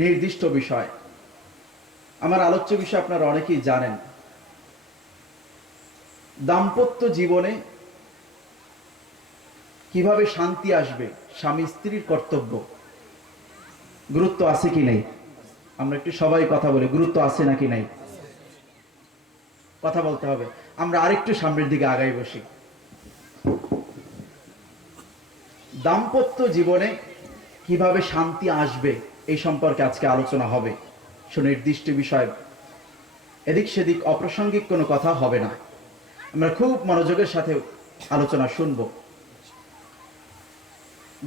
নির্দিষ্ট বিষয়। আমার আলোচ্য বিষয় আপনারা অনেকেই জানেন। দাম্পত্য জীবনে কিভাবে শান্তি আসবে, স্বামী স্ত্রীর কর্তব্য, গুরুত্ব আছে কি নেই? আমরা একটু সবাই কথা বলি, গুরুত্ব আছে নাকি নাই? কথা বলতে হবে। আমরা আরেকটু সামনের দিকে আগাই বসি। দাম্পত্য জীবনে কিভাবে শান্তি আসবে এই সম্পর্কে আজকে আলোচনা হবে। সুনির্দিষ্ট বিষয়, এদিক সেদিক অপ্রাসঙ্গিক কোনো কথা হবে না। আমরা খুব মনোযোগের সাথে আলোচনা শুনব।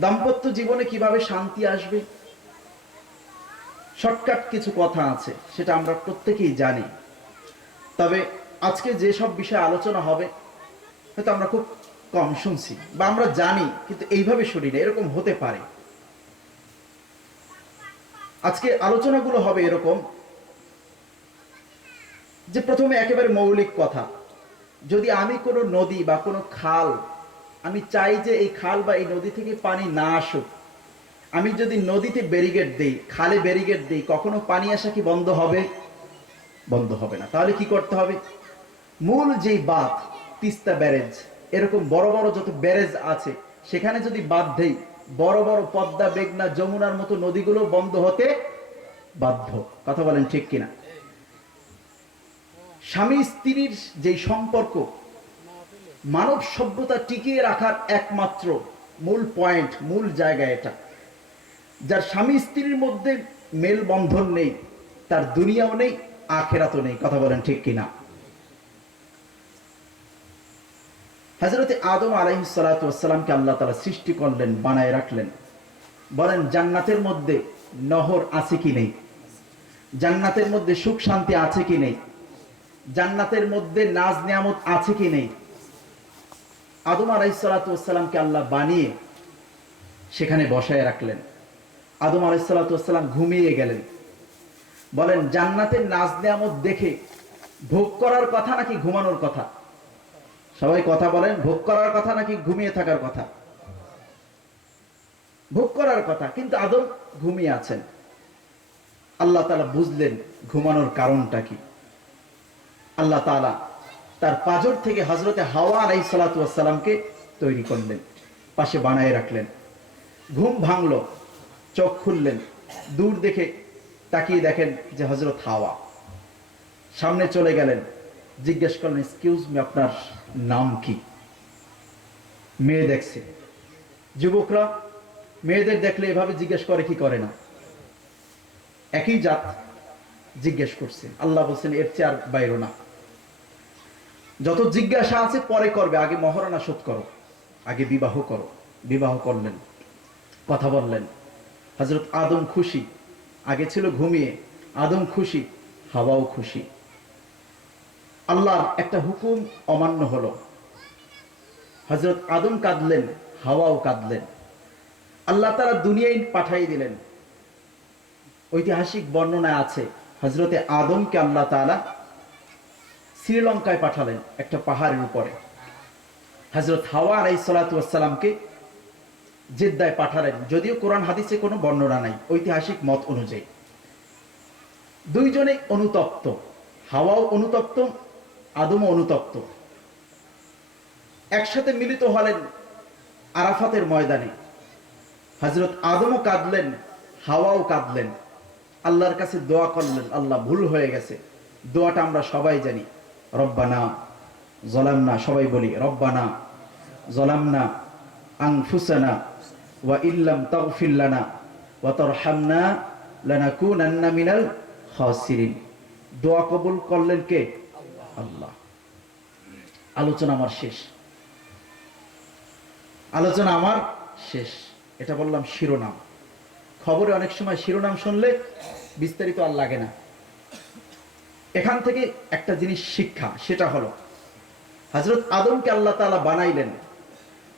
দাম্পত্য জীবনে কিভাবে শান্তি আসবে, শর্টকাট কিছু কথা আছে, সেটা আমরা প্রত্যেকেই জানি। তবে আজকে যেসব বিষয়ে আলোচনা হবে হয়তো আমরা খুব কম শুনছি, বা আমরা জানি কিন্তু এইভাবে শুনি না, এরকম হতে পারে। আজকে আলোচনাগুলো হবে এরকম যে, প্রথমে একেবারে মৌলিক কথা, যদি আমি কোনো নদী বা কোনো খাল, আমি চাই যে এই খাল বা এই নদী থেকে পানি না আসুক, আমি যদি নদীতে ব্যারিকেড দেই, খালে ব্যারিকেড দেই, কখনো পানি আসা কি বন্ধ হবে? বন্ধ হবে না। তাহলে কি করতে হবে? মূল যেই বাঁধ, তিস্তা ব্যারেজ, এরকম বড় বড় যত ব্যারেজ আছে, সেখানে যদি বাঁধ দেই, বড় বড় পদ্মা, মেঘনা, যমুনার মতো নদীগুলো বন্ধ হতে বাধ্য। কথা বলেন ঠিক কিনা? স্বামী স্ত্রীর যেই সম্পর্ক, মানব সভ্যতা টিকিয়ে রাখার একমাত্র মূল পয়েন্ট, মূল জায়গা এটা। যার স্বামী স্ত্রীর মধ্যে মেলবন্ধন নেই, তার দুনিয়াও নেই, আখেরাতও নেই। কথা বলেন ঠিক কিনা? হযরত আদম আলাইহিস সালাতু ওয়াস সালামকে আল্লাহ তাআলা সৃষ্টি করলেন, বানায় রাখলেন। বলেন, জান্নাতের মধ্যে নহর আছে কি নেই? জান্নাতের মধ্যে সুখ শান্তি আছে কি নেই? জান্নাতের মধ্যে নাজ নিয়ামত আছে কি নেই? আদম আলাইহিস সালাতু ওয়াস সালামকে আল্লাহ বানিয়ে সেখানে বসায় রাখলেন। আদম আলাইহিস সালাতু ওয়াস সালাম ঘুমিয়ে গেলেন। বলেন, জান্নাতের নাজ নিয়ামত দেখে ভোগ করার কথা নাকি ঘুমানোর কথা? সবাই কথা বলেন, ভোগ করার কথা নাকি ঘুমিয়ে থাকার কথা? ভোগ করার কথা। কিন্তু আদম ঘুমিয়ে আছেন। আল্লাহ তাআলা বুঝলেন ঘুমানোর কারণটা কি। আল্লাহ তাআলা তার পাঁজর থেকে হযরতে হাওয়া আলাইহিস সালাতু ওয়াস সালামকে তৈরি করলেন, পাশে বানায় রাখলেন। ঘুম ভাঙলো, চোখ খুললেন, দূর দেখে তাকিয়ে দেখেন যে হযরত হাওয়া। সামনে চলে গেলেন, জিজ্ঞেস করলেন, এক্সকিউজ মি, আপনার নাম কি? মেয়ে দেখছে। যুবকরা মেয়েদের দেখলে এভাবে জিজ্ঞেস করে কি করে না? একই জাত, জিজ্ঞেস করছে। আল্লাহ বলছেন, এর চেয়ে আর বাইরো না। যত জিজ্ঞাসা আছে পরে করবে, আগে মহারণা শোধ করো, আগে বিবাহ করো। বিবাহ করলেন, কথা বললেন। হযরত আদম খুশি। আগে ছিল ঘুমিয়ে, আদম খুশি, হাওয়াও খুশি। আল্লাহর একটা হুকুম অমান্য হলো। হযরত আদম কাঁদলেন, হাওয়াও কাঁদলেন। আল্লাহ তাআলা দুনিয়ায় পাঠাই দিলেন। ঐতিহাসিক বর্ণনায় আছে, হযরতে আদমকে আল্লাহ তাআলা শ্রীলঙ্কায় পাঠালেন, একটা পাহাড়ের উপরে। হযরত হাওয়া আলাইহিস সালাতু ওয়াস সালামকে জেদ্দায় পাঠালেন। যদিও কোরআন হাদিসে কোনো বর্ণনা নাই, ঐতিহাসিক মত অনুযায়ী। দুইজনে অনুতপ্ত, হাওয়াও অনুতপ্ত, আদমও অনুতপ্ত। একসাথে মিলিত হলেন আরাফাতের ময়দানে। হযরত আদমও কাঁদলেন, হাওয়াও কাঁদলেন। আল্লাহর কাছে দোয়া করলেন, আল্লাহ ভুল হয়ে গেছে। দোয়াটা আমরা সবাই জানি, রব্বানা যালামনা, সবাই বলি রব্বানা যালামনা আনফুসানা ওয়া ইল্লাম তাগফির লানা ওয়া তারহামনা লানাকুনান্না মিনাল খাসিরিন। দোয়া কবুল করলেন কে? আল্লাহ। আলোচনা আমার শেষ, আলোচনা আমার শেষ। এটা বললাম শিরোনাম। খবরে অনেক সময় শিরোনাম শুনলে বিস্তারিত আর লাগে না। এখান থেকে একটা জিনিস শিক্ষা, সেটা হলো হযরত আদমকে আল্লাহ তাআলা বানাইলেন।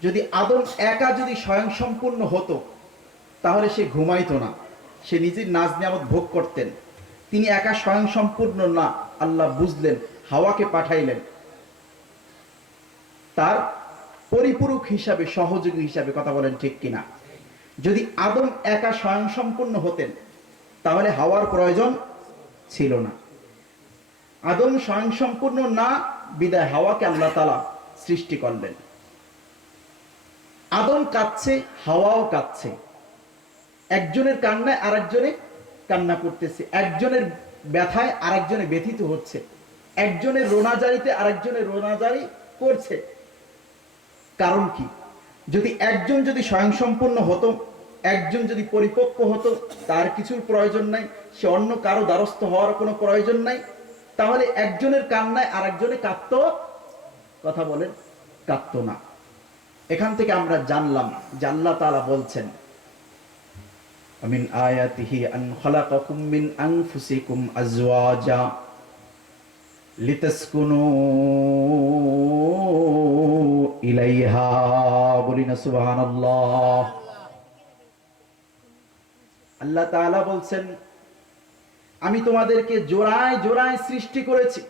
যদি আদম একা যদি স্বয়ংসম্পূর্ণ হতো, তাহলে সে ঘুমাইতো না, সে নিজের নাজ নিয়ামত ভোগ করতেন। তিনি একা স্বয়ংসম্পূর্ণ না, আল্লাহ বুঝলেন, হাওয়াকে পাঠাইলেন তার পরিপূরক হিসাবে, সহযোগী হিসাবে। কথা বলেন ঠিক কিনা? যদি আদম একা স্বয়ংসম্পূর্ণ হতেন, তাহলে হাওয়ার প্রয়োজন ছিল না। আদম স্বয়ংসম্পূর্ণ না, বিদায় হাওয়াকে আল্লাহ তাআলা সৃষ্টি করলেন। আদম কাঁদছে, হাওয়াও কাঁদছে। একজনের কান্নায় আরেকজনে কান্না করতেছে, একজনের ব্যথায় আরেকজনে ব্যথিত হচ্ছে, একজনের রোনাজারিতে আরেকজনের রোনাজারি করছে। কারণ কি? যদি একজন যদি স্বয়ংসম্পূর্ণ হতো, একজন যদি পরিপক্ক হতো, তার কিছুর প্রয়োজন নাই, সে অন্য কারো দ্বারস্থ হওয়ার কোনো প্রয়োজন নাই, তাহলে একজনের কান্নায় আরেকজনে কাঁদতো? কথা বলেন, কাঁদতো না। এখান থেকে আমরা জানলাম যে আল্লাহ তাআলা বলছেন, মিন আয়াতিহি আন খালাকাকুম মিন আনফুসিকুম আজওয়াজা লিতাসকুনু ইলাইহা। বলিনা সুবহানাল্লাহ। আল্লাহ তাআলা বলছেন, আমি তোমাদেরকে জোড়ায় জোড়ায় সৃষ্টি করেছি।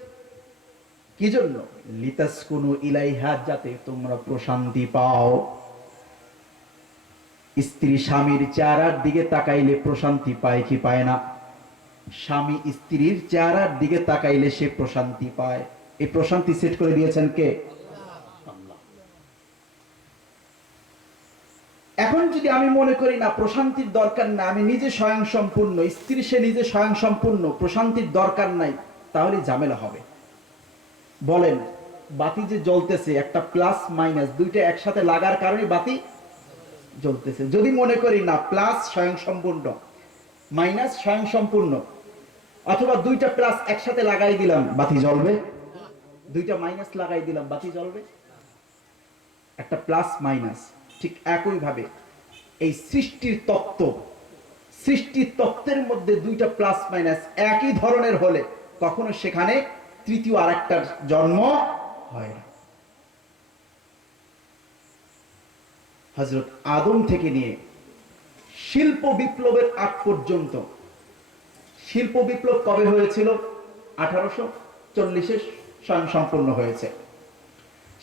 কি জন্য? লিতাসকুনু ইলাইহা, যাতে তোমরা প্রশান্তি পাও। স্ত্রী স্বামীর চেহারার দিকে তাকাইলে প্রশান্তি পায় কি পায় না? স্বামী স্ত্রীর চেহারার দিকে তাকাইলে সে প্রশান্তি পায়। এই প্রশান্তি সেট করে দিয়েছেন কে? আল্লাহ। এখন যদি আমি মনে করি না প্রশান্তির দরকার না, আমি নিজে স্বয়ংসম্পূর্ণ, স্ত্রী সে নিজে স্বয়ংসম্পূর্ণ, প্রশান্তির দরকার নাই, তাহলে ঝামেলা হবে। বলেন, বাতি যে জ্বলতেছে, একটা প্লাস মাইনাস দুইটা একসাথে লাগার কারণে বাতি জ্বলতেছে। যদি মনে করি না প্লাস স্বয়ংসম্পূর্ণ, মাইনাস স্বয়ংসম্পূর্ণ, অথবা দুইটা প্লাস একসাথে লাগাই দিলাম, বাতি জ্বলবে? দুইটা মাইনাস লাগাই দিলাম, বাতি জ্বলবে? একটা প্লাস মাইনাস। ঠিক একই ভাবে এই সৃষ্টির তত্ত্ব, সৃষ্টির তত্ত্বের মধ্যে দুইটা প্লাস মাইনাস একই ধরনের হলে কখনো সেখানে তৃতীয় আরেকটার জন্ম হয় না। হযরত আদম থেকে নিয়ে শিল্প বিপ্লবের আগ পর্যন্ত, শিল্প বিপ্লব কবে হয়েছিল? 1840-এ স্বয়ংসম্পূর্ণ হয়েছে।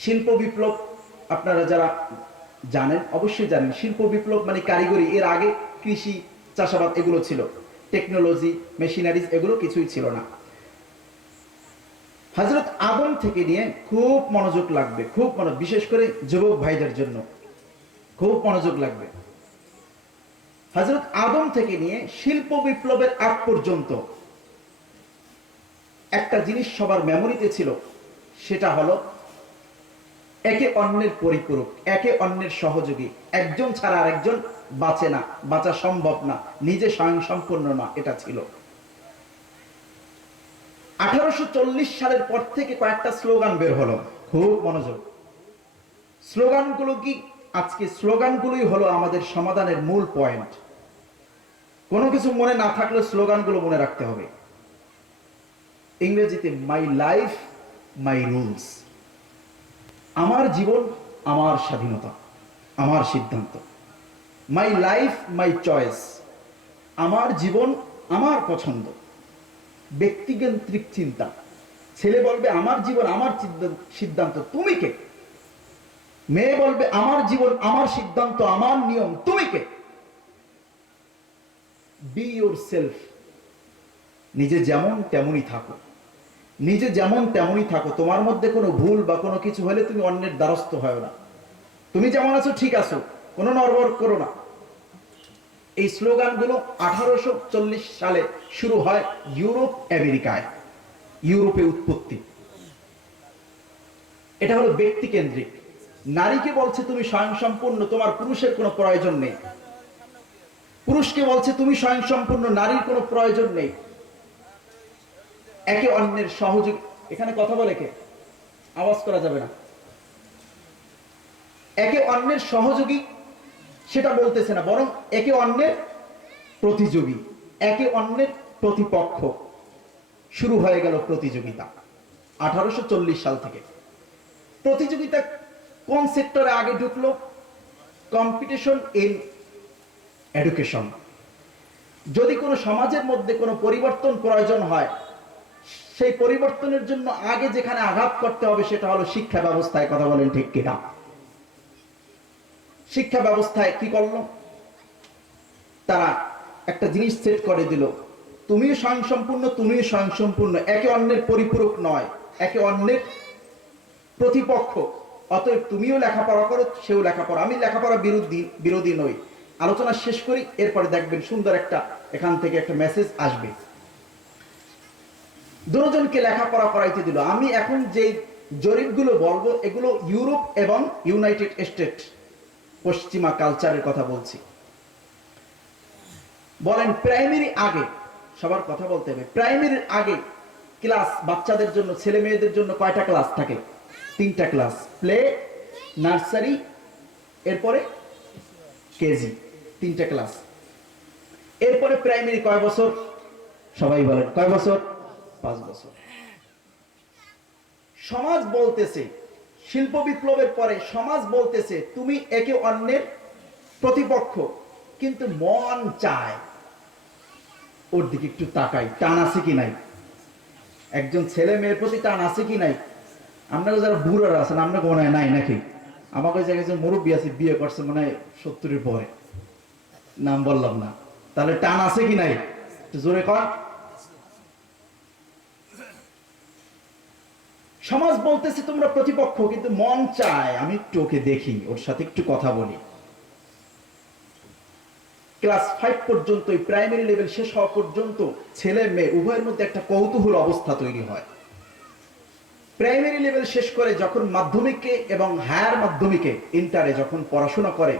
শিল্প বিপ্লব আপনারা যারা জানেন অবশ্যই জানেন, শিল্প বিপ্লব মানে কারিগরি। এর আগে কৃষি, চাষাবাদ এগুলো ছিল, টেকনোলজি, মেশিনারিজ এগুলো কিছুই ছিল না। হযরত আদম থেকে নিয়ে খুব মনোযোগ লাগবে, খুব মনোযোগ, বিশেষ করে যুবক ভাইদের জন্য খুব মনোযোগ লাগবে। হযরত আদম থেকে নিয়ে শিল্প বিপ্লবের আগ পর্যন্ত একটা জিনিস সবার মেমোরিতে ছিল, সেটা হলো একে অন্যের পরিপূরক, একে অন্যের সহযোগী। একজন ছাড়া আরেকজন বাঁচে না, বাঁচা সম্ভব না, নিজে স্বয়ংসম্পূর্ণ না, এটা ছিল। 1840 সালের পর থেকে কয়েকটা স্লোগান বের হলো, খুব মনোযোগ। স্লোগানগুলো কি? আজকে স্লোগানগুলোই হলো আমাদের সমাধানের মূল পয়েন্ট। কোনো কিছু মনে না থাকলে স্লোগানগুলো মনে রাখতে হবে। ইংরেজিতে মাই লাইফ মাই রুলস, আমার জীবন আমার স্বাধীনতা, আমার সিদ্ধান্ত। মাই লাইফ মাই চয়েস, আমার জীবন আমার পছন্দ। ব্যক্তিকেন্দ্রিক চিন্তা। ছেলে বলবে আমার জীবন আমার সিদ্ধান্ত, তুমি কে? মেয়ে বলবে আমার জীবন আমার সিদ্ধান্ত, আমার নিয়ম, তুমি কে? বি ইয়োরসেলফ, নিজে যেমন তেমনই থাকো, নিজে যেমন তেমনই থাকো। তোমার মধ্যে কোনো ভুল বা কোনো কিছু হলে তুমি অন্যের দ্বারস্থ হয় না। তুমি যেমন আছো ঠিক আছো, কোনো নড়বড় করো না। এই স্লোগানগুলো 1840 সালে শুরু হয় ইউরোপ আমেরিকায়, ইউরোপে উৎপত্তি। এটা হলো ব্যক্তি কেন্দ্রিক। নারীকে বলছে তুমি স্বয়ংসম্পূর্ণ, তোমার পুরুষের কোনো প্রয়োজন নেই। পুরুষকে বলছে তুমি স্বয়ংসম্পূর্ণ, নারীর কোনো প্রয়োজন নেই। একে অন্যের সহযোগী। এখানে কথা বলে কে? আওয়াজ করা যাবে না। একে অন্যের সহযোগী সেটা বলতেছে না, বরং একে অন্যের প্রতিযোগী, একে অন্যের প্রতিপক্ষ। শুরু হয়ে গেল প্রতিযোগিতা 1840 সাল থেকে। প্রতিযোগিতা কোন সেক্টরে আগে ঢুকলো? Competition in education. যদি কোনো সমাজের মধ্যে কোনো পরিবর্তন প্রয়োজন হয়, সেই পরিবর্তনের জন্য আগে যেখানে আঘাত করতে হবে সেটা হলো শিক্ষা ব্যবস্থায়। কথা বলেন ঠিক কিনা? শিক্ষা ব্যবস্থায় কি করলো তারা? একটা জিনিস সেট করে দিল, তুমিও স্বয়ংসম্পূর্ণ, তুমিও স্বয়ংসম্পূর্ণ, একে অন্যের পরিপূরক নয়, একে অন্যের প্রতিপক্ষ। অতএব তুমিও লেখাপড়া করো, সেও লেখাপড়া, আমি লেখাপড়া বিরোধী নই। আলোচনা শেষ করি, এরপরে দেখবেন সুন্দর একটা এখান থেকে একটা মেসেজ আসবে। দুজনকে লেখাপড়া করাইতে দিল। আমি এখন যে জরিপগুলো বলবো এগুলো ইউরোপ এবং ইউনাইটেড স্টেট, পশ্চিমা কালচারের কথা বলছি। বলেন প্রাইমারি আগে, সবার কথা বলতে হবে, প্রাইমারির আগে ক্লাস বাচ্চাদের জন্য, ছেলে মেয়েদের জন্য কয়টা ক্লাস থাকে? 3টা ক্লাস, প্লে, নার্সারি, এরপরে কেজি, 3টা ক্লাস। এরপরে প্রাইমারি কয় বছর? সবাই বলেন কয় বছর? 5 বছর। সমাজ বলতেছে, শিল্প বিপ্লবের পরে সমাজ বলতেছে তুমি একে অন্যের প্রতিপক্ষ, কিন্তু মন চায় ওর দিকে একটু তাকাই, টান আছে কি নাই? একজন ছেলে মেয়ের প্রতি টান আছে কি নাই? আপনারা যারা বুড়ারা আছেন, আপনাকে মনে হয় নাই নাকি? আমাকে যে একজন মুরব্বী আছে, বিয়ে করছে মনে হয় 70-এর পরে, নাম বললাম না, তাহলে টান আছে কি নাই? একটু জোরে কর। সমাজ বলতেছে তোমরা প্রতিপক্ষ, কিন্তু মন চায় আমি একটু ওকে দেখি, ওর সাথে একটু কথা বলি। ক্লাস 5 পর্যন্ত, প্রাইমারি লেভেল শেষ হওয়া পর্যন্ত ছেলে মেয়ে উভয়ের মধ্যে একটা কৌতূহল অবস্থা তৈরি হয়। প্রাইমারি লেভেল শেষ করে যখন মাধ্যমিকে এবং হায়ার মাধ্যমিকে, ইন্টারে যখন পড়াশোনা করে,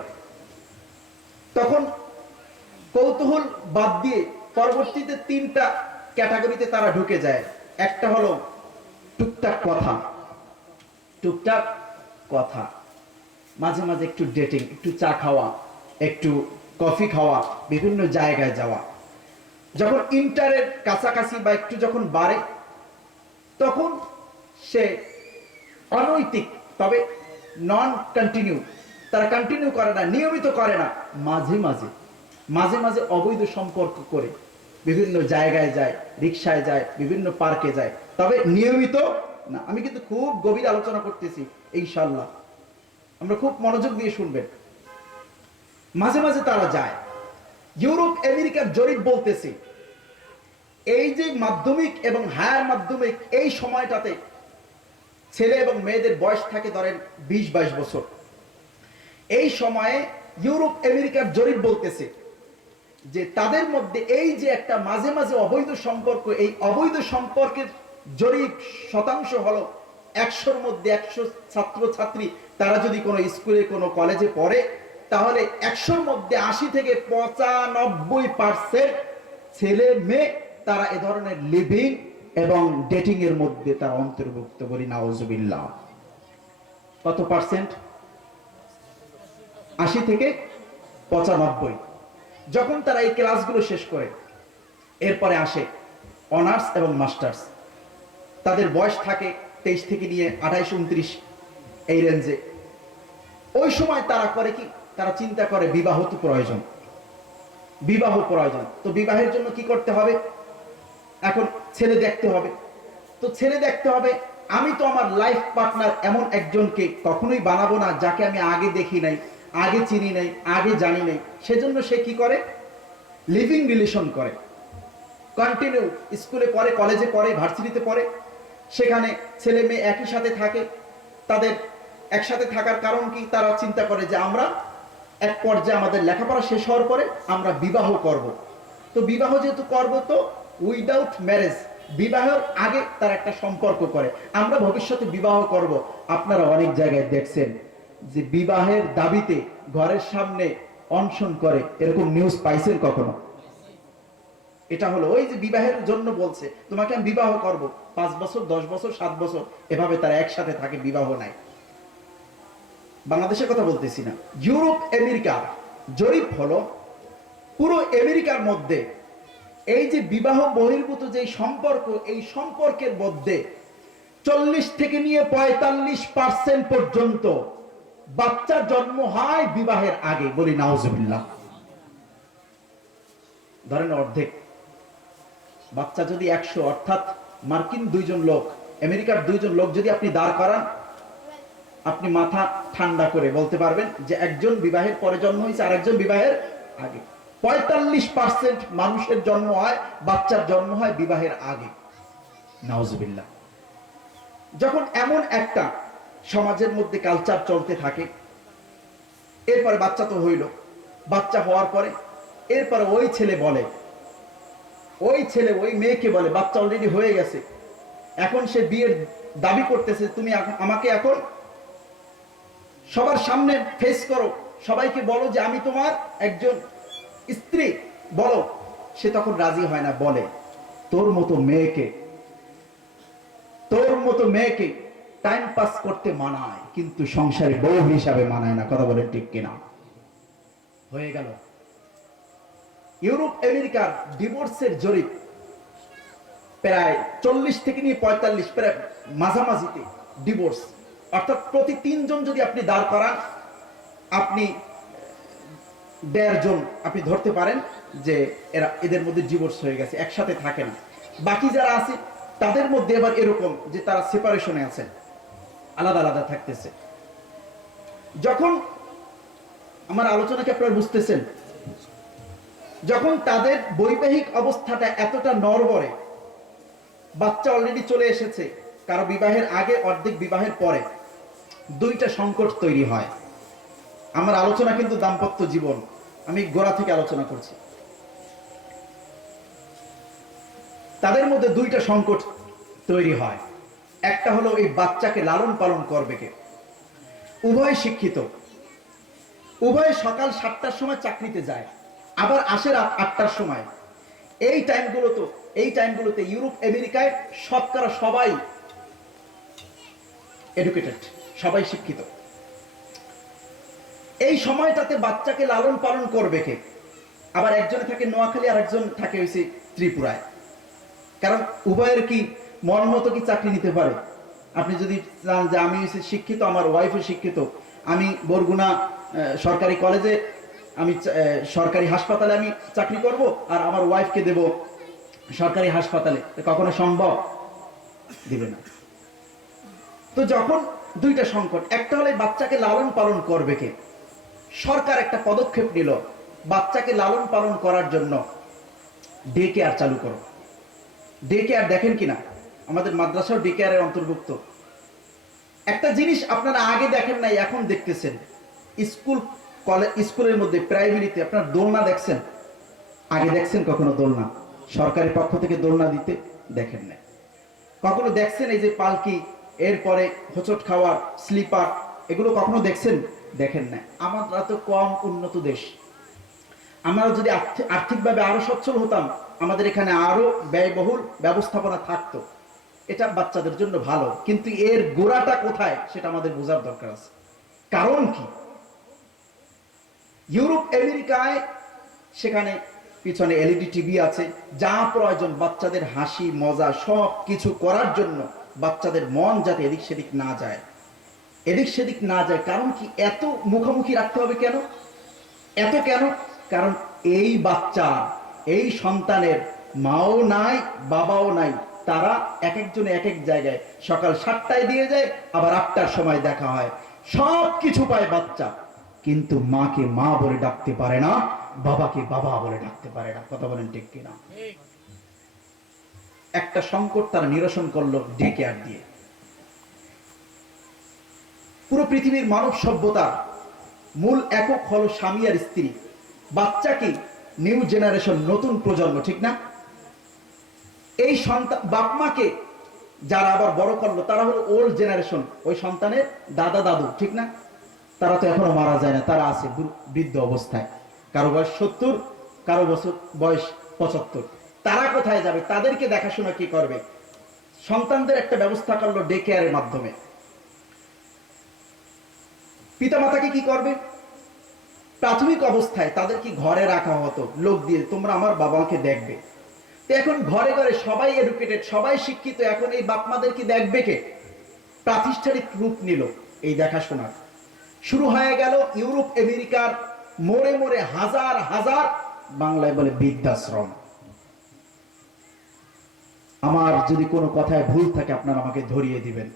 তখন কৌতূহল বাদ দিয়ে পরবর্তীতে 3টা ক্যাটাগরিতে তারা ঢুকে যায়। একটা হলো টুকটাক কথা, টুকটাক কথা, মাঝে মাঝে একটু ডেটিং, একটু চা খাওয়া, একটু কফি খাওয়া, বিভিন্ন জায়গায় যাওয়া। যখন ইন্টারের কাছাকাছি বা একটু যখন বাড়ে, তখন সে অনৈতিক, তবে নন কন্টিনিউ, তারা কন্টিনিউ করে না, নিয়মিত করে না, মাঝে মাঝে মাঝে মাঝে অবৈধ সম্পর্ক করে বিভিন্ন জায়গায় যায়, রিক্সায় যায়, বিভিন্ন পার্কে যায়, তবে নিয়মিত না। আমি কিন্তু খুব গভীর আলোচনা করতেছি, ইনশাআল্লাহ আমরা খুব মনোযোগ দিয়ে শুনবেন। মাঝে মাঝে তারা যায়। ইউরোপ আমেরিকার জরিপ বলতেছে এই যে মাধ্যমিক এবং হায়ার মাধ্যমিক, এই সময়টাতে ছেলে এবং মেয়েদের বয়স থাকে ধরেন 20-22 বছর। এই সময়ে ইউরোপ আমেরিকার জরিপ বলতেছে যে তাদের মধ্যে এই যে একটা মাঝে মাঝে অবৈধ সম্পর্ক, এই অবৈধ সম্পর্কের জরিপ শতাংশ হলো 100-র মধ্যে 100 ছাত্র ছাত্রী তারা যদি কোনো স্কুলে কোনো কলেজে পড়ে, তাহলে 100-র মধ্যে 80 থেকে 95% ছেলে মেয়ে তারা এ ধরনের লিভিং এবং ডেটিং এর মধ্যে তারা অন্তর্ভুক্ত, বলি নাউজুবিল্লাহ। কত পার্সেন্ট? 80 থেকে 95। যখন তারা এই ক্লাসগুলো শেষ করে, এরপরে আসে অনার্স এবং মাস্টার্স। তাদের বয়স থাকে 23 থেকে নিয়ে 28-29 এই রেঞ্জে। ওই সময় তারা করে কি? তারা চিন্তা করে বিবাহ তো প্রয়োজন, বিবাহ প্রয়োজন। তো বিবাহের জন্য কি করতে হবে? এখন ছেলে দেখতে হবে। তো ছেলে দেখতে হবে, আমি তো আমার লাইফ পার্টনার এমন একজনকে কখনোই বানাবো না যাকে আমি আগে দেখি নাই, আগে চিনি নাই, আগে জানি নাই। সেজন্য সে কি করে? লিভিং রিলেশন করে, কন্টিনিউ। স্কুলে পড়ে, কলেজে পড়ে, ভার্সিটিতে পড়ে, সেখানে ছেলে মেয়ে একই সাথে থাকে। তাদের একসাথে থাকার কারণ কি? তারা চিন্তা করে যে আমরা এক পর্যায়ে আমাদের লেখাপড়া শেষ হওয়ার পরে আমরা বিবাহ করব। তো বিবাহ যেহেতু করব, তো উইদাউট ম্যারেজ, বিবাহের আগে তার একটা সম্পর্ক করে, আমরা ভবিষ্যতে বিবাহ করব। আপনারা অনেক জায়গায় দেখছেন যে বিবাহের দাবিতে ঘরের সামনে অনশন করে, এরকম নিউজ পাইছেন কখনো? এটা হলো ওই যে বিবাহের জন্য বলছে তোমাকে আমি বিবাহ করব, 5 বছর 10 বছর 7 বছর এভাবে তারা একসাথে থাকে, বিবাহ নাই। বাংলাদেশের কথা বলতেছি না, ইউরোপ আমেরিকা জরিপ হলো পুরো আমেরিকার মধ্যে এই যে বিবাহ বহির্ভূত যে সম্পর্ক, এই সম্পর্কের মধ্যে 40 থেকে নিয়ে 45% পর্যন্ত বাচ্চার জন্ম হয় বিবাহের আগে, বলি নাউজুবিল্লাহ। ধরেন অর্ধেক বাচ্চা যদি 100, অর্থাৎ মার্কিন 2 জন লোক, আমেরিকার 2 জন লোক যদি আপনি দাঁড় করান, আপনি মাথা ঠান্ডা করে বলতে পারবেন যে একজন বিবাহের পরে জন্ম হয়েছে আর একজন বিবাহের আগে। 45% মানুষের জন্ম হয়, বাচ্চার জন্ম হয় বিবাহের আগে। নাউজুবিল্লাহ। যখন এমন একটা সমাজের মধ্যে কালচার চলতে থাকে, এরপরে বাচ্চা তো হইল, বাচ্চা হওয়ার পরে এরপরে ওই ছেলে ওই মেয়েকে বলে বাচ্চা অলরেডি হয়ে গেছে, এখন সে বিয়ের দাবি করতেছে, তুমি আমাকে এখন সবার সামনে ফেস করো, সবাইকে বলো যে আমি তোমার একজন স্ত্রী, বলো। সে তখন রাজি হয় না, বলে তোর মতো মেয়েকে টাইম পাস করতে মানায়, কিন্তু সংসারে বউ হিসাবে মানায় না। কথা বলে ঠিক কিনা? হয়ে গেল ইউরোপ আমেরিকার ডিভোর্সের জরিপ প্রায় 40 থেকে নিয়ে 45, প্রায় মাঝামাঝিতে ডিভোর্স। অর্থাৎ প্রতি 3 জন যদি আপনি দাঁড় করান, আপনি 1.5 জন আপনি ধরতে পারেন যে এদের মধ্যে ডিভোর্স হয়ে গেছে, একসাথে থাকে না। বাকি যারা আছে তাদের মধ্যে এবার এরকম যে তারা সেপারেশনে আছে, আলাদা আলাদা থাকতেছে। যখন আমার আলোচনাকে আপনারা বুঝতেছেন, যখন তাদের বৈবাহিক অবস্থাটা এতটা নড়বড়ে, বাচ্চা অলরেডি চলে এসেছে, কারো বিবাহের আগে, অর্ধেক বিবাহের পরে, দুইটা সংকট তৈরি হয়। আমার আলোচনা কিন্তু দাম্পত্য জীবন, আমি গোড়া থেকে আলোচনা করছি। তাদের মধ্যে দুইটা সংকট তৈরি হয়। একটা হলো এই বাচ্চাকে লালন পালন করবে কে। উভয় শিক্ষিত, উভয় সকাল 7টার সময় চাকরিতে যায়, আবার আসে রাত 8টার সময়। এই টাইমগুলোতে ইউরোপ আমেরিকায় শতকরা সবাই এডুকেটেড, সবাই শিক্ষিত। এই সময়টাতে বাচ্চাকে লালন পালন করবে কে? আবার একজনে থাকে নোয়াখালী, আর একজন থাকে হয়েছে ত্রিপুরায়। কারণ উভয়ের কি মন মতো কি চাকরি নিতে পারে? আপনি যদি চান যে আমি হয়েছে শিক্ষিত, আমার ওয়াইফও শিক্ষিত, আমি বরগুনা সরকারি কলেজে, আমি সরকারি হাসপাতালে আমি চাকরি করব, আর আমার ওয়াইফকে দেব সরকারি হাসপাতালে, কখনো সম্ভব? দিবে না। তো যখন দুইটা সংকট, একটা হলে বাচ্চাকে লালন পালন করবে কে, সরকার একটা পদক্ষেপ নিল, বাচ্চাকে লালন পালন করার জন্য ডে কেয়ার চালু করো। ডে কেয়ার দেখেন কিনা, আমাদের মাদ্রাসাও ডে কেয়ারের অন্তর্ভুক্ত। একটা জিনিস আপনারা আগে দেখেন নাই, এখন দেখতেছেন। স্কুলের মধ্যে, প্রাইমারিতে আপনারা দোলনা দেখছেন? আগে দেখছেন কখনো দোলনা? সরকারের পক্ষ থেকে দোলনা দিতে দেখেন না। কখনো দেখছেন এই যে পালকি, এরপরে হোঁচট খাওয়ার স্লিপার, এগুলো কখনো দেখছেন? দেখেন না। আমরা তো কম উন্নত দেশ, আমরা যদি আর্থিকভাবে আরো সচ্ছল হতাম, আমাদের এখানে আরো ব্যয়বহুল ব্যবস্থাপনা থাকতো, এটা বাচ্চাদের জন্য ভালো। কিন্তু এর গোড়াটা কোথায় সেটা আমাদের বোঝার দরকার আছে। কারণ কি? ইউরোপ আমেরিকায় সেখানে পিছনে এলইডি টিভি আছে, যা প্রয়োজন বাচ্চাদের হাসি মজা সব কিছু করার জন্য, বাচ্চাদের মন যাতে এদিক সেদিক না যায়। কারণ কি এত মুখোমুখি রাখতে হবে কেন? কারণ এই বাচ্চা, এই সন্তানের মাও নাই বাবাও নাই, তারা এক একজনে এক এক জায়গায়, সকাল 7টায় দিয়ে যায়, আবার 8টার সময় দেখা হয়, সব কিছু পায় বাচ্চা, কিন্তু মাকে মা বলে ডাকতে পারে না, বাবাকে বাবা বলে ডাকতে পারে না। কথা বলেন ঠিক কিনা? একটা সংকট তারা নিরসন করলো ডে কেয়ার দিয়ে। পুরো পৃথিবীর মানব সভ্যতার মূল একক হলো স্বামী আর স্ত্রী। বাচ্চা কি? নিউ জেনারেশন, নতুন প্রজন্ম, ঠিক না? এই সন্তান বাপ মাকে যারা আবার বড় করলো, তারা হলো ওল্ড জেনারেশন, ওই সন্তানের দাদা দাদু, ঠিক না? তারা তো এখনো মারা যায় না, তারা আছে বৃদ্ধ অবস্থায়, কারো বয়স 70, কারো বয়স 75। তারা কোথায় যাবে? তাদেরকে দেখাশোনা কি করবে? সন্তানদের একটা ব্যবস্থা করলো ডে কেয়ারের মাধ্যমে। পিতামাতাকে কি করবে? প্রাথমিক অবস্থায় তাদের কি ঘরে রাখা হতো লোক দিয়ে, তোমরা আমার বাবাকে দেখবে। তো এখন ঘরে ঘরে সবাই এডুকেটেড, সবাই শিক্ষিত, এখন এই বাপ মাদের কি দেখবে কে? প্রাতিষ্ঠানিক রূপ নিল এই দেখাশোনার। শুরু হয়ে গেল ইউরোপ আমেরিকার মোড়ে মোড়ে হাজার হাজার, বাংলায় বলে বৃদ্ধাশ্রম। আমার যদি কোনো কথায় ভুল থাকে আপনারা আমাকে ধরিয়ে দিবেন।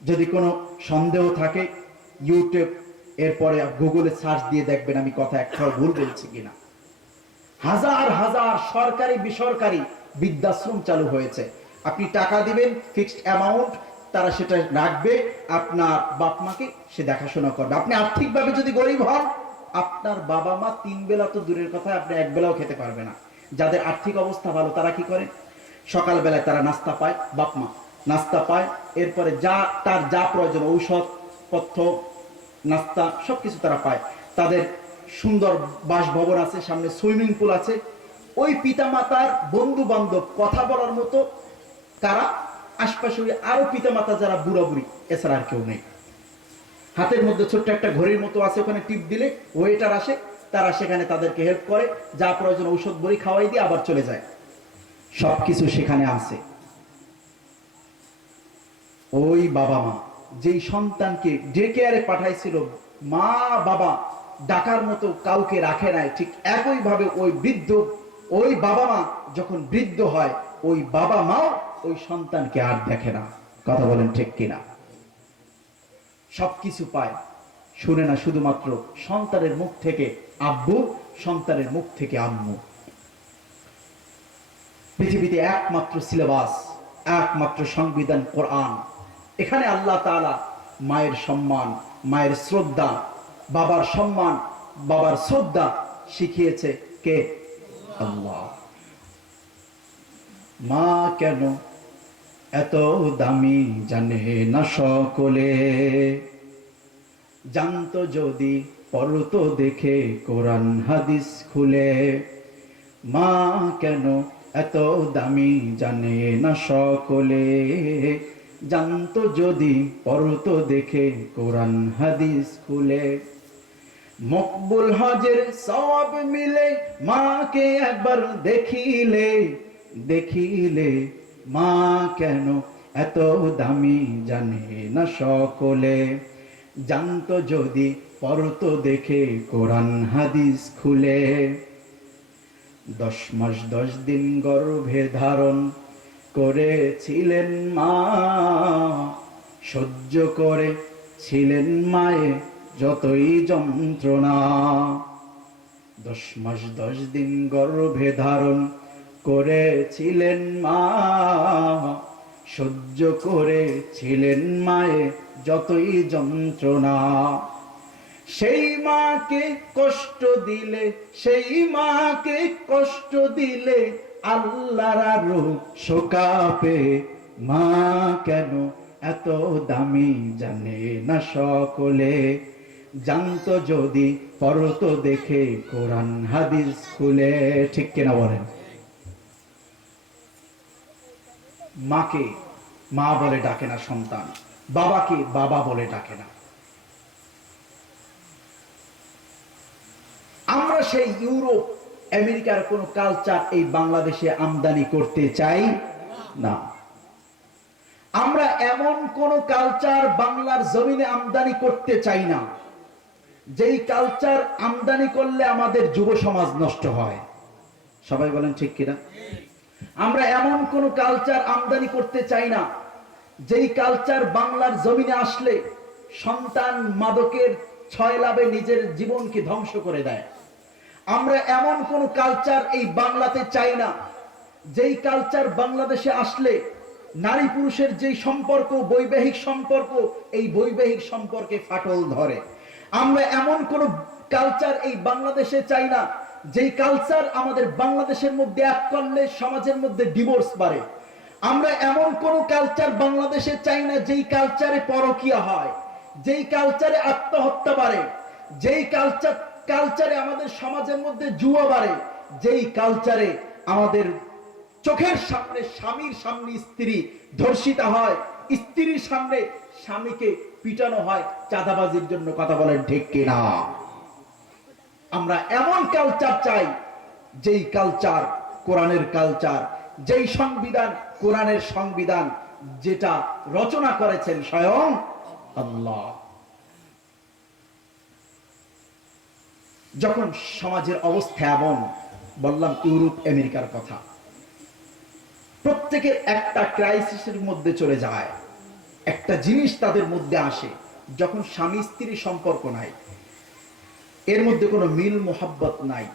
যদি কোনো সন্দেহ থাকে ইউটিউব, এরপরে গুগলে সার্চ দিয়ে দেখবেন আমি কথা একটা ভুল বলছি কিনা। হাজার হাজার সরকারি বেসরকারি বৃদ্ধাশ্রম চালু হয়েছে। আপনি টাকা দিবেন ফিক্সড অ্যামাউন্ট, তারা সেটা রাখবে, আপনার বাপ মাকে সে দেখাশোনা করবে। আপনি আর্থিকভাবে যদি গরিব হন, আপনার বাবা মা 3 বেলা তো দূরের কথা, আপনি 1 বেলাও খেতে পারবে না। যাদের আর্থিক অবস্থা ভালো তারা কি করে, সকালবেলায় তারা নাস্তা পায়, বাপ মা নাস্তা পায়, এরপরে তার যা প্রয়োজন ঔষধ পথ্য নাস্তা সবকিছু তারা পায়। তাদের সুন্দর বাসভবন আছে, সামনে সুইমিং পুল আছে। ওই পিতামাতার বন্ধু বান্ধব কথা বলার মতো কারা, আশপাশে আরো পিতামাতা যারা বুড়া বুড়ি, এছাড়া আর কেউ নেই। হাতের মধ্যে ছোট্ট একটা ঘড়ির মতো আছে, ওখানে টিপ দিলে ওয়েটার আসে, তারা সেখানে তাদেরকে হেল্প করে, যা প্রয়োজন ঔষধ বড়ি খাওয়াই দিয়ে আবার চলে যায়। সবকিছু সেখানে আছে। ওই বাবা মা যেই সন্তানকে ডে কেয়ারে পাঠাইছিল, মা বাবা ডাকার মতো কাউকে রাখে নাই, ঠিক একই ভাবে ওই বাবা মা যখন বৃদ্ধ হয়, ওই বাবা মাও ওই সন্তানকে আর দেখে না। কথা বলেন ঠিক কিনা? সবকিছু পায়, শুনে না শুধুমাত্র সন্তানের মুখ থেকে আব্বু, সন্তানের মুখ থেকে আম্মু। পৃথিবীতে একমাত্র সিলেবাস, একমাত্র সংবিধান কোরআন। এখানে আল্লাহ তাআলা মায়ের সম্মান, মায়ের শ্রদ্ধা, বাবার সম্মান, বাবার শ্রদ্ধা শিখিয়েছে কে? আল্লাহ। মা কেন এত দামি জানে না সকলে, জানতো যদি পড়তো দেখে কোরআন হাদিস খুলে। মা কেন এত দামি জানে না সকলে, জানতো যদি পড়তো দেখে কোরআন হাদিস খুলে। মকবুল হজের সওয়াব মিলে মাকে একবার দেখিলে, দেখিলে। মা কেন এত দামি জানে না সকলে, জানতো যদি পড়তো দেখে কোরআন হাদিস খুলে। 10 মাস 10 দিন গর্ভে ধারণ করেছিলেন মা, সহ্য করে ছিলেন মায়ে যতই যন্ত্রণা। 10 মাস 10 দিন গর্ভে ধারণ করেছিলেন মা, সহ্য করেছিলেন মায়ে যতই যন্ত্রণা। সেই মাকে কষ্ট দিলে, সেই মাকে কষ্ট দিলে আল্লাহর আরো শোকাবে। মা কেন এত দামি জানে না সকলে, জানতো যদি পড়তো দেখে কোরআন হাদিস খুলে। ঠিক কিনা বলেন? মাকে মা বলে ডাকে না সন্তান, বাবাকে বাবা বলে ডাকে না। আমরা সেই ইউরোপ আমেরিকার কোন কালচার এই বাংলাদেশে আমদানি করতে চাই না। আমরা এমন কোন কালচার বাংলার জমিনে আমদানি করতে চাই না যেই কালচার আমদানি করলে আমাদের যুব সমাজ নষ্ট হয়। সবাই বলেন ঠিক কিনা? আমরা এমন কোন কালচার আমদানি করতে চাই না যেই কালচার বাংলার জমিনে আসলে সন্তান মাদকের ছয় লাভে নিজের জীবনকে ধ্বংস করে দেয়। আমরা এমন কোন কালচার এই বাংলাতে চাই না যেই কালচার বাংলাদেশে আসলে নারী পুরুষের যেই সম্পর্ক, বৈবাহিক সম্পর্ক, এই বৈবাহিক সম্পর্কে ফাটল ধরে। আমরা এমন কোন কালচার এই বাংলাদেশে চাই না যেই কালচার আমাদের বাংলাদেশের মধ্যে এক করলে সমাজের মধ্যে ডিভোর্স বাড়ে। আমরা এমন কোন কালচার বাংলাদেশে চাই না যেই কালচারে পরকীয়া হয়, যেই কালচারে আত্মহত্যা বাড়ে, যেই কালচারে আমাদের সমাজের মধ্যে জুয়া বাড়ে, যেই কালচারে আমাদের চোখের সামনে স্বামীর সামনে স্ত্রী ধর্ষিতা হয়, স্ত্রীর সামনে স্বামীকে পিটানো হয় চাঁদাবাজির জন্য। কথা বলেন ঠিক কিনা? আমরা এমন কালচার চাই যেই কালচার কোরআনের কালচার, যেই সংবিধান কোরআনের সংবিধান, যেটা রচনা করেছেন স্বয়ং আল্লাহ। যখন সমাজের অবস্থা এমন, বললাম ইউরোপ আমেরিকার কথা, প্রত্যেকের একটা ক্রাইসিসের মধ্যে চলে যায়, একটা জিনিস তাদের মধ্যে আসে যখন স্বামী স্ত্রীর সম্পর্ক নাই, এর মধ্যে কোনো মিল মোহাব্বত নাই,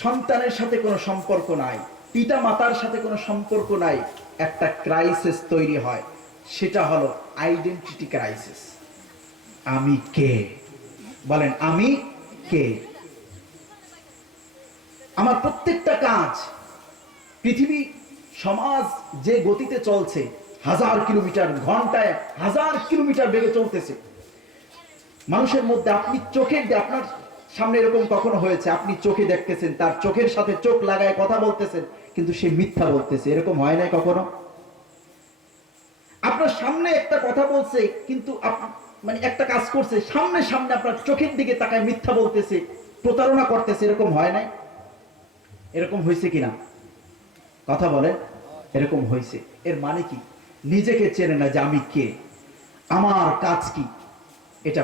সন্তানের সাথে কোনো সম্পর্ক নাই, পিতা মাতার সাথে কোনো সম্পর্ক নাই, একটা ক্রাইসিস তৈরি হয়। সেটা হলো আইডেন্টিটি ক্রাইসিস। আমি কে? বলেন আমি কে? আমার প্রত্যেকটা কাজ, পৃথিবী সমাজ যে গতিতে চলছে, 1000 কিলোমিটার ঘন্টায় 1000 কিলোমিটার বেগে চলতেছে, মানুষের মধ্যে আপনি আপনার সামনে এরকম কখনো হয়েছে আপনি চোখে দেখতেছেন, তার চোখের সাথে চোখ লাগায় কথা বলতেছেন, কিন্তু সে মিথ্যা বলতেছে? এরকম হয় না কখনো? আপনার সামনে একটা কথা বলছে, কিন্তু মানে একটা কাজ করছে, সামনে সামনে আপনার চোখের দিকে তাকায় মিথ্যা বলতেছে, প্রতারণা করতেছে। এরকম হয় নাই? এরকম হয়েছে কিনা কথা বলে? এরকম হয়েছে। এর মানে কি? নিজেকে চেনে না যে আমি কে, আমার কাজ কি, এটা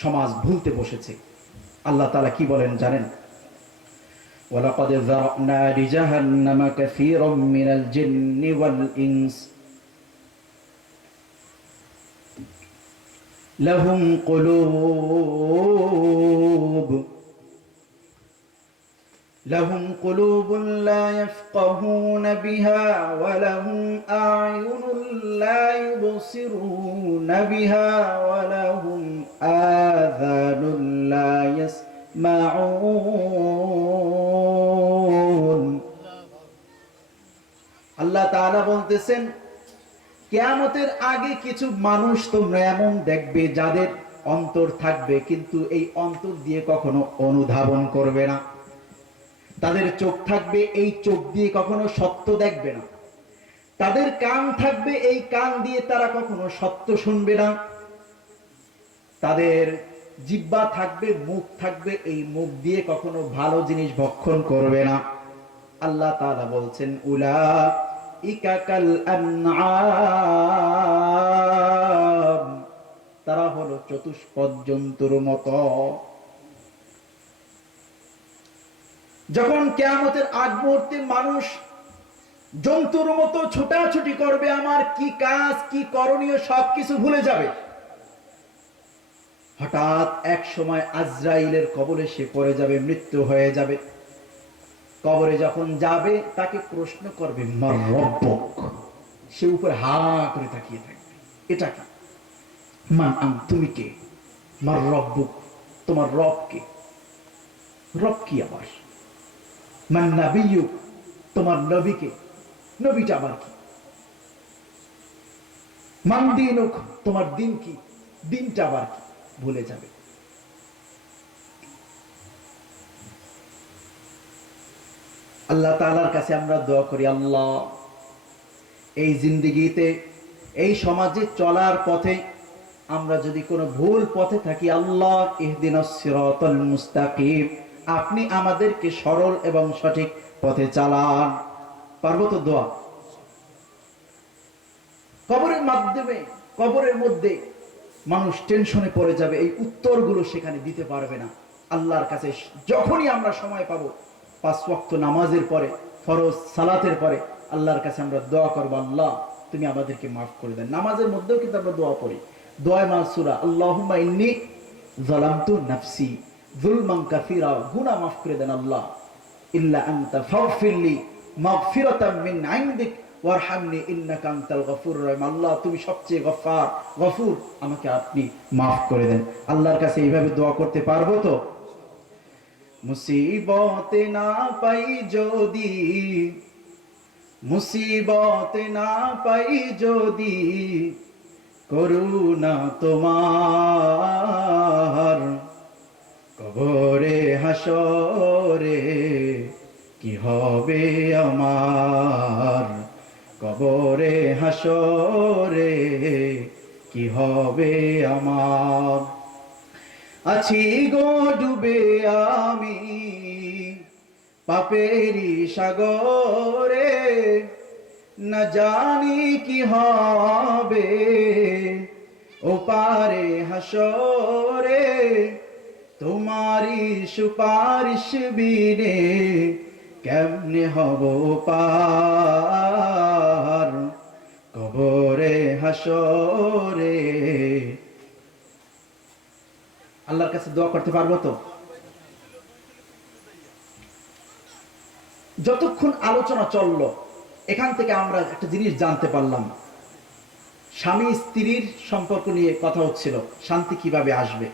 সমাজ ভুলতে বসেছে। আল্লাহ তাআলা কি বলেন জানেন? ওয়ালাকাদ যারানা লিজাহান্নামা কাসীরাম মিনাল জিন্নি ওয়াল ইনস লাহুম قلوب لا يفقهون بها ولهم أعين لا يبصرون بها ولهم آذان لا يسمعون। আল্লাহ তাআলা বলতেছেন, কিয়ামতের আগে কিছু মানুষ তোমরা এমন দেখবে যাদের অন্তর থাকবে, কিন্তু এই অন্তর দিয়ে কখনো অনুধাবন করবে না। তাদের চোখ থাকবে, এই চোখ দিয়ে কখনো সত্য দেখবে না। তাদের কান থাকবে, এই কান দিয়ে তারা কখনো সত্য শুনবে না। তাদের জিহ্বা থাকবে, মুখ থাকবে, এই মুখ দিয়ে কখনো ভালো জিনিস ভক্ষণ করবে না। আল্লাহ তাআলা বলছেন, উলাইকা কাল আনআম, তারা হলো চতুষ্পদ জন্তুর মতো। যখন কিয়ামতের আগ মুহূর্তে মানুষ জন্তুর মতো ছোটাছুটি করবে, আমার কি কাজ কি করণীয় সবকিছু ভুলে যাবে, হঠাৎ এক সময় আজরাইলের কবলে সে পড়ে যাবে, মৃত্যু হয়ে যাবে। কবরে যখন যাবে তাকে প্রশ্ন করবে মার রব্বুক, সে উপরে হা করে তাকিয়ে থাকবে। এটা কি? মান আম, তুমি কে? মার রব্বুক, তোমার রব কে? রব কি আবার? মান নাবিয়ুক, তোমার নবীকে, নবীটা আবার কি? মান দীনুক, তোমার দিন কি, দিনটা আবার কি? ভুলে যাবে। আল্লাহ তাআলার কাছে আমরা দোয়া করি, আল্লাহ এই জিন্দেগিতে, এই সমাজে চলার পথে আমরা যদি কোনো ভুল পথে থাকি, আল্লাহ ইহদিনাস সিরাতাল মুস্তাকিম, আপনি আমাদেরকে সরল এবং সঠিক পথে চালান। পারবো তো দোয়া? কবরের মাধ্যমে, কবরের মধ্যে মানুষ টেনশনে পড়ে যাবে, এই উত্তরগুলো সেখানে দিতে পারবে না। আল্লাহর কাছে যখনই আমরা সময় পাবো, 5 ওয়াক্ত নামাজের পরে, ফরজ সালাতের পরে আল্লাহর কাছে আমরা দোয়া করবো, আল্লাহ তুমি আমাদেরকে মাফ করে দেন। নামাজের মধ্যেও কিন্তু আমরা দোয়া পড়ি, দোয়া মাসুরা, আল্লাহুম্মা ইন্নী যালামতু নাফসি যুলমান কাসীরা, গুনাহ মাফ করে দেন আল্লাহ, ইল্লা আনতা ফাগফিরলি মাগফিরাতাম মিন ইনদিক ওয়ারহামনি ইন্নাকা আনতাল গফুরুর রহিম। আল্লাহ তুমি সবচেয়ে গফফার, গফুর, আমাকে আপনি মাফ করে দেন। আল্লাহর কাছে এইভাবে দোয়া করতে পারবো তো? মুসিবতে না পাই যদি, মুসিবতে না পাই যদি, করুণা তোমার, কবরে হাসরে কি হবে আমার, কবরে হাসরে কি হবে আমার। আছি গো ডুবে আমি পাপেরি সাগরে, না জানি কি হবে ওপারে হাসরে, তোমারি সুপারিশ বিনে কেমনে হব পার, কবরে হাসরে। আল্লাহর কাছে দোয়া করতে পারবো তো? যতক্ষণ আলোচনা চললো, এখান থেকে আমরা একটা জিনিস জানতে পারলাম, স্বামী স্ত্রীর সম্পর্ক নিয়ে কথা হচ্ছিল, শান্তি কিভাবে আসবে।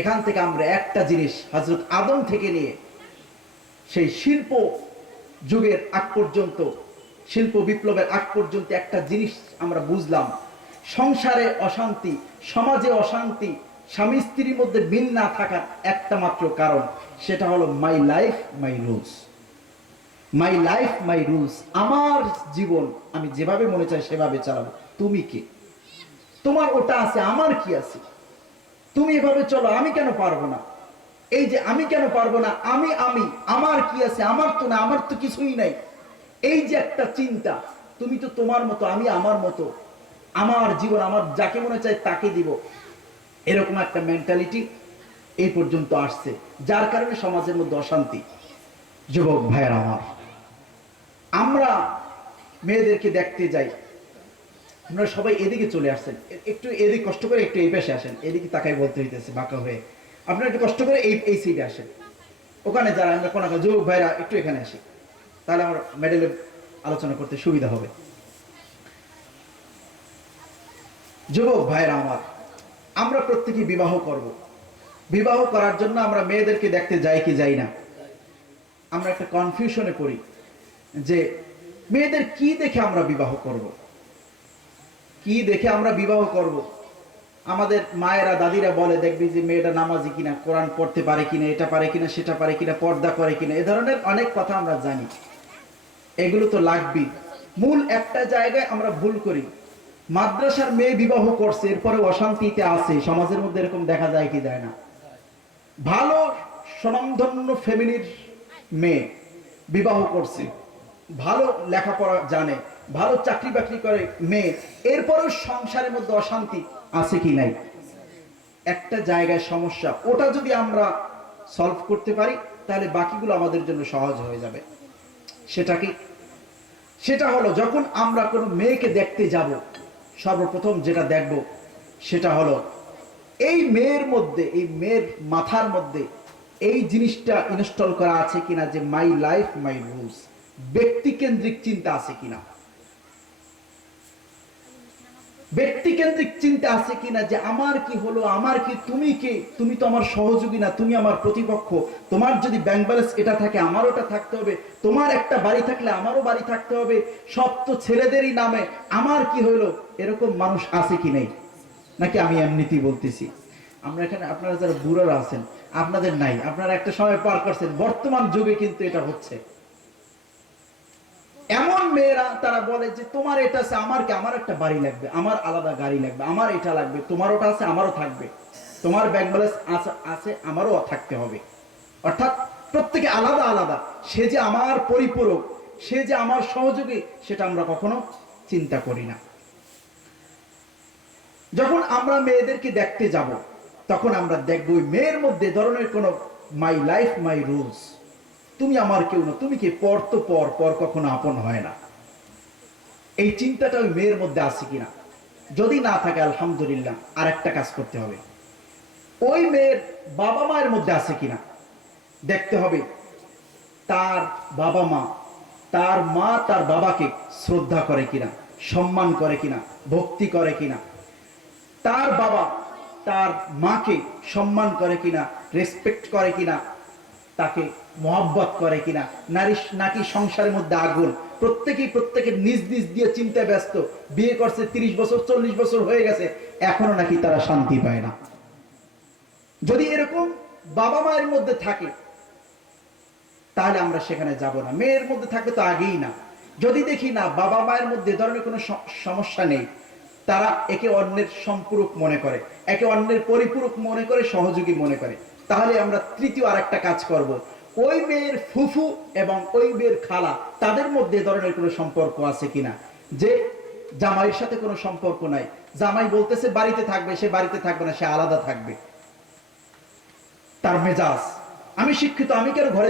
এখান থেকে আমরা একটা জিনিস হযরত আদম থেকে নিয়ে সেই শিল্প যুগের আগ পর্যন্ত, শিল্প বিপ্লবের আগ পর্যন্ত একটা জিনিস আমরা বুঝলাম, সংসারে অশান্তি, সমাজে অশান্তি, স্বামী স্ত্রীর মধ্যে মিল না থাকার একটা মাত্র কারণ, সেটা হলো my life my rules. My life my rules, আমার জীবন আমি যেভাবে মনে চাই সেভাবে চালাবো। তুমি কে? তোমার ওটা আছে, আমার কি আছে? তুমি এভাবে চলো, আমি কেন পারবো না? এই যে আমি কেন পারবো না, আমি আমি আমার কি আছে, আমার তো না, আমার তো কিছুই নাই। এই যে একটা চিন্তা, তুমি তো তোমার মতো, আমি আমার মতো, আমার জীবন আমার যাকে মনে চায় তাকে দিব, এরকম একটা মেন্টালিটি এই পর্যন্ত আসছে, যার কারণে সমাজের মধ্যে অশান্তি। যুবক ভাইয়ের আমার, আমরা মেয়েদেরকে দেখতে যাই, আপনারা সবাই এদিকে চলে আসছেন, একটু এদিকে কষ্ট করে একটু এই পাশে আসেন, এদিকে তাকাই বলতে হইতেছে বাঁকা হয়ে, আপনারা একটু কষ্ট করে এই সাইডে আসেন। ওখানে যারা আমরা কোন যুবক ভাইরা একটু এখানে আসি, তাহলে আমার মেডেলে আলোচনা করতে সুবিধা হবে। যুবক ভাইরা আমার, আমরা প্রত্যেকে বিবাহ করব, বিবাহ করার জন্য আমরা মেয়েদেরকে দেখতে যাই কি যাই না? আমরা একটা কনফিউশনে পড়ি যে মেয়েদের কি দেখে আমরা বিবাহ করব, কি দেখে আমরা বিবাহ করব। আমাদের মায়েরা দাদিরা বলে, দেখবি যে মেয়েটা নামাজি কিনা, কোরআন পড়তে পারে কিনা, এটা পারে কিনা, সেটা পারে কিনা, পর্দা করে কিনা, এ ধরনের অনেক কথা আমরা জানি। এগুলো তো লাগবেই। মূল একটা জায়গায় আমরা ভুল করি, মাদ্রাসার মেয়ে বিবাহ করছে, এরপরে অশান্তিতে আছে, সমাজের মধ্যে এরকম দেখা যায় কি যায় না? ভালো স্বনামধন্য ফ্যামিলির মেয়ে বিবাহ করছে, ভালো লেখাপড়া জানে, ভালো চাকরি বাকরি করে মেয়ে, এরপরেও সংসারের মধ্যে অশান্তি আছে কি নাই? একটা জায়গায় সমস্যা, ওটা যদি আমরা সলভ করতে পারি তাহলে বাকিগুলো আমাদের জন্য সহজ হয়ে যাবে। সেটা কি? সেটা হলো, যখন আমরা কোনো মেয়েকে দেখতে যাব, সর্বপ্রথম যেটা দেখব সেটা হলো এই মেয়ের মধ্যে, এই মেয়ের মাথার মধ্যে এই জিনিসটা ইনস্টল করা আছে কিনা যে মাই লাইফ মাই রুলস, ব্যক্তিকেন্দ্রিক চিন্তা আছে কিনা, ব্যক্তিকেন্দ্রিক চিন্তা আছে কিনা যে আমার কি হলো, আমার কি, তুমি কে, তুমি তো আমার সহযোগী না, তুমি আমার প্রতিপক্ষ, তোমার যদি ব্যাংক ব্যালেন্স এটা থাকে আমার ওটা থাকতে হবে, তোমার একটা বাড়ি থাকলে আমারও বাড়ি থাকতে হবে, সব তো ছেলেদেরই নামে, আমার কি হলো, এরকম মানুষ আছে কি নেই? নাকি আমি এমনিতেই বলতেছি? আমরা এখানে, আপনারা যারা বুড়োরা আছেন আপনাদের নাই, আপনারা একটা সময় পার করছেন, বর্তমান যুগে কিন্তু এটা হচ্ছে। এমন মেয়েরা তারা বলে যে তোমার এটা আছে, আমার কি, আমার একটা বাড়ি লাগবে, আমার আলাদা গাড়ি লাগবে, আমার এটা লাগবে, তোমার ওটা আছে আমারও থাকবে, তোমার ব্যাংক ব্যালেন্স আছে আমারও থাকতে হবে। অর্থাৎ প্রত্যেকে আলাদা আলাদা, সে যে আমার পরিপূরক, সে যে আমার সহযোগী, সেটা আমরা কখনো চিন্তা করি না। যখন আমরা মেয়েদেরকে দেখতে যাব, তখন আমরা দেখব ওই মেয়ের মধ্যে ধরনের কোনো মাই লাইফ মাই রুলস, তুমি আমার কেউ না, তুমি কি, পর তো পর, পর কখনো আপন হয় না, এই চিন্তাটা ওই মেয়ের মধ্যে আছে কিনা। যদি না থাকে আলহামদুলিল্লাহ, আর একটা কাজ করতে হবে, ওই মেয়ের বাবা মায়ের মধ্যে আছে কিনা দেখতে হবে। তার বাবা মা, তার মা তার বাবাকে শ্রদ্ধা করে কিনা, সম্মান করে কিনা, ভক্তি করে কিনা, তার বাবা তার মাকে সম্মান করে কিনা, রেসপেক্ট করে কিনা, তাকে মহব্বত করে কিনা, নাকি সংসারের মধ্যে আগুন, প্রত্যেকেই প্রত্যেকের নিজ নিজ দিয়ে চিন্তায় ব্যস্ত, বিয়ে করছে 30 বছর 40 বছর হয়ে গেছে, এখনো নাকি তারা শান্তি পায় না। যদি এরকম বাবা মায়ের মধ্যে থাকে তাহলে আমরা সেখানে যাব না। মেয়ের মধ্যে থাকলে তো আগেই না। যদি দেখি না বাবা মায়ের মধ্যে ধরনের কোনো সমস্যা নেই, তারা একে অন্যের সম্পূরক মনে করে, একে অন্যের পরিপূরক মনে করে, সহযোগী মনে করে, তাহলে আমরা তৃতীয় আরেকটা কাজ করব, ওই মেয়ের ফুফু এবং ওই মেয়ের খালা, তাদের মধ্যে ধরনের কোনো সম্পর্ক আছে কিনা। যে জামাইয়ের সাথে কোনো সম্পর্ক নাই, জামাই বলতেছে বাড়িতে থাকবে, সে বাড়িতে থাকবে না, সে আলাদা থাকবে। তার মেজাজ, আমি শিক্ষিত, আমি কেন ঘরে